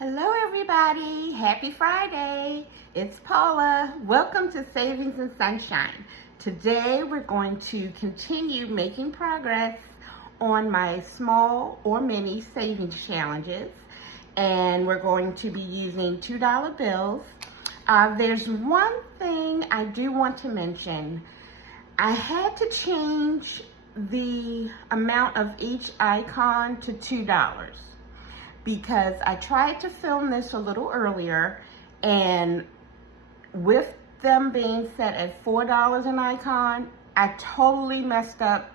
Hello everybody, happy Friday. It's Paula. Welcome to Savings and Sunshine. Today we're going to continue making progress on my small or mini savings challenges, and we're going to be using $2 bills. There's one thing I do want to mention. I had to change the amount of each icon to $2 because I tried to film this a little earlier, and with them being set at $4 an icon, I totally messed up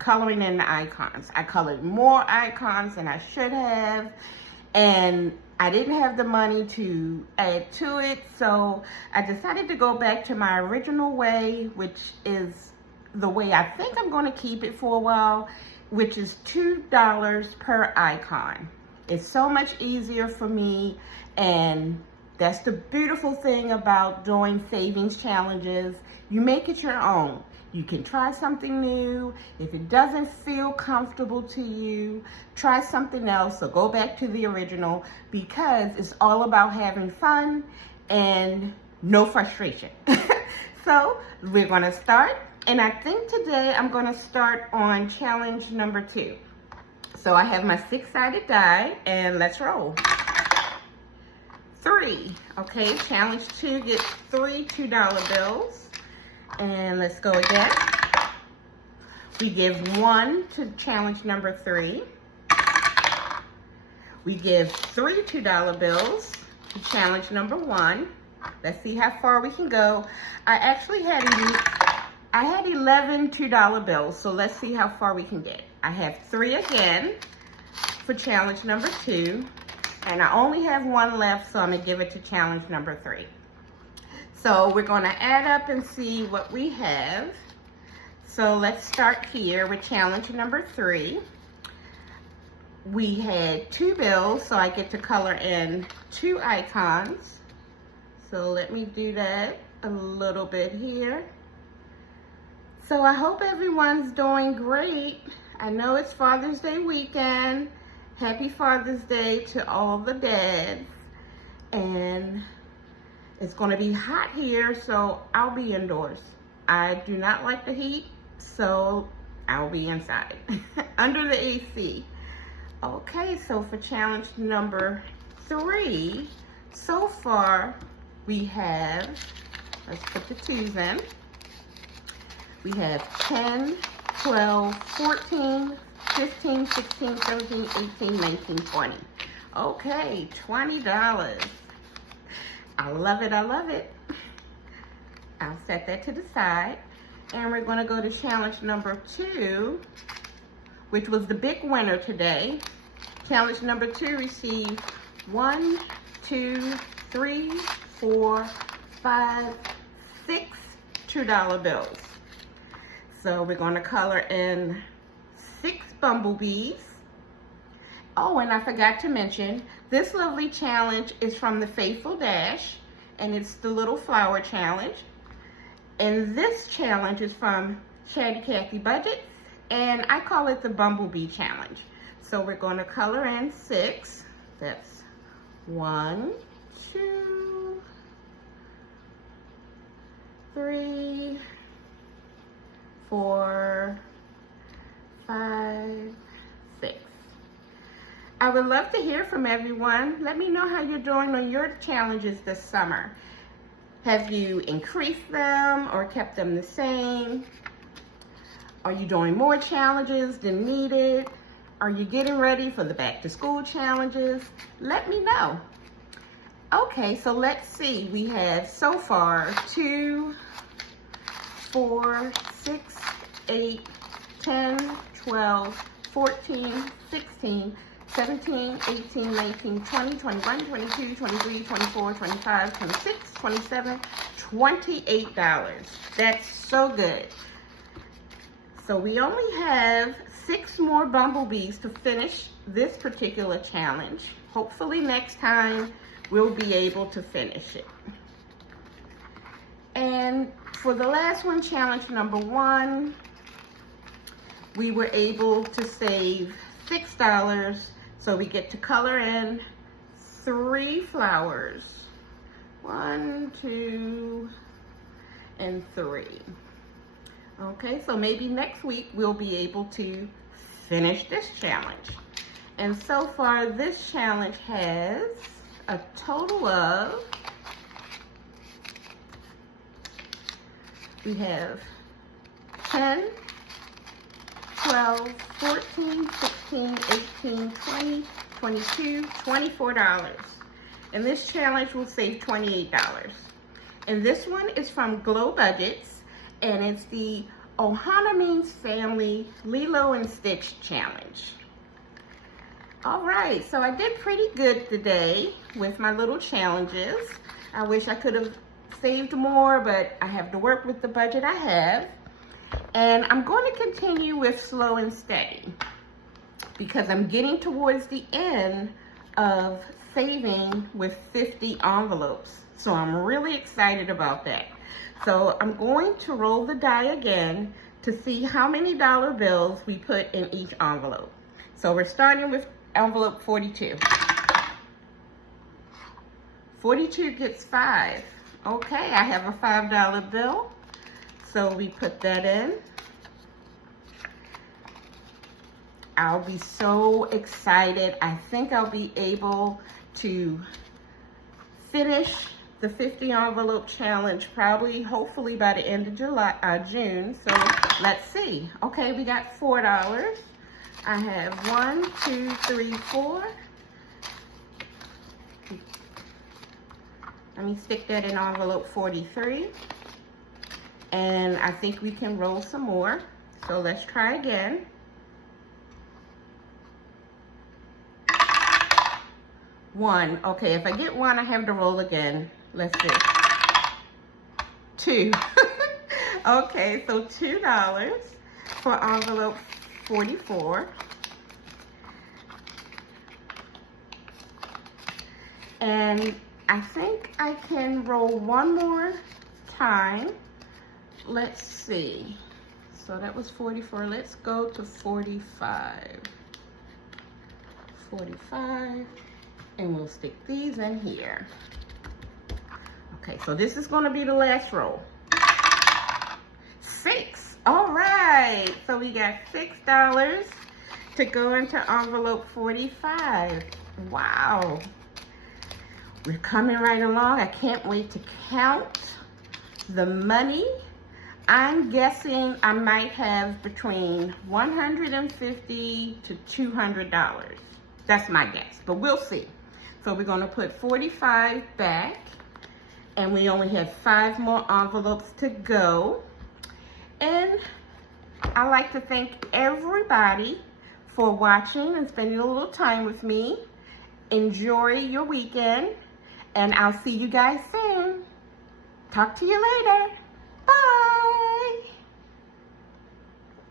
coloring in the icons. I colored more icons than I should have, and I didn't have the money to add to it, so I decided to go back to my original way, which is the way I think I'm going to keep it for a while, which is $2 per icon. It's so much easier for me, and that's the beautiful thing about doing savings challenges. You make it your own. You can try something new. If it doesn't feel comfortable to you, try something else or go back to the original, because it's all about having fun and no frustration. So we're going to start, and I think today I'm going to start on challenge number 2. So I have my 6-sided die, and let's roll. 3. Okay, challenge 2 gets 3 $2 bills. And let's go again. We give 1 to challenge number 3. We give 3 $2 bills to challenge number 1. Let's see how far we can go. I actually had 11 $2 bills, so let's see how far we can get. I have 3 again for challenge number 2, and I only have 1 left, so I'm gonna give it to challenge number 3. So we're gonna add up and see what we have. So let's start here with challenge number 3. We had 2 bills, so I get to color in 2 icons. So let me do that a little bit here. So I hope everyone's doing great. I know it's Father's Day weekend. Happy Father's Day to all the dads. And it's going to be hot here, so I'll be indoors. I do not like the heat, so I'll be inside under the AC. Okay, so for challenge number 3, so far we have, let's put the 2s in. We have 10, 12, 14, 15, 16, 17, 18, 19, 20. Okay, $20. I love it, I love it. I'll set that to the side. And we're gonna go to challenge number 2, which was the big winner today. Challenge number 2 received 1, 2, 3, 4, 5, 6 $2 bills. So we're going to color in 6 bumblebees. Oh, and I forgot to mention, this lovely challenge is from the Faithful Dash, and it's the little flower challenge. And this challenge is from Chatty Cathy Budgets, and I call it the Bumblebee Challenge. So we're going to color in 6. That's 1, 2, 3, 4, 5, 6. I would love to hear from everyone. Let me know how you're doing on your challenges this summer. Have you increased them or kept them the same? Are you doing more challenges than needed? Are you getting ready for the back to school challenges? Let me know. Okay, so let's see. We have so far 2, 4, 6, 8, 10, 12, 14, 16, 17, 18, 19, 20, 21, 22, 23, 24, 25, 26, 27, $28. That's so good. So we only have 6 more bumblebees to finish this particular challenge. Hopefully next time we'll be able to finish it. And for the last one, challenge number 1, we were able to save $6, so we get to color in 3 flowers. 1, 2, and 3. Okay, so maybe next week we'll be able to finish this challenge. And so far this challenge has a total of, we have 10, 12, 14, 16, 18, 20, 22, $24. And this challenge will save $28. And this one is from Glow Budgets, and it's the Ohana Means Family Lilo and Stitch Challenge. All right, so I did pretty good today with my little challenges. I wish I could have saved more, but I have to work with the budget I have. And I'm going to continue with Slow and Steady because I'm getting towards the end of saving with 50 envelopes. So I'm really excited about that. So I'm going to roll the die again to see how many dollar bills we put in each envelope. So we're starting with envelope 42. 42 gets 5. Okay, I have a $5 bill. So we put that in. I'll be so excited. I think I'll be able to finish the 50 envelope challenge probably, hopefully by the end of June. So let's see. Okay, we got $4. I have 1, 2, 3, 4. Let me stick that in envelope 43. And I think we can roll some more. So let's try again. 1. Okay, if I get 1, I have to roll again. Let's see. 2. Okay, so $2 for envelope 44. And I think I can roll one more time. Let's see. So that was 44. Let's go to 45. 45. And we'll stick these in here. Okay, so this is going to be the last roll. 6. All right. So we got $6 to go into envelope 45. Wow. We're coming right along. I can't wait to count the money. I'm guessing I might have between $150 to $200. That's my guess, but we'll see. So we're going to put 45 back, and we only have 5 more envelopes to go. And I'd like to thank everybody for watching and spending a little time with me. Enjoy your weekend, and I'll see you guys soon. Talk to you later. Bye.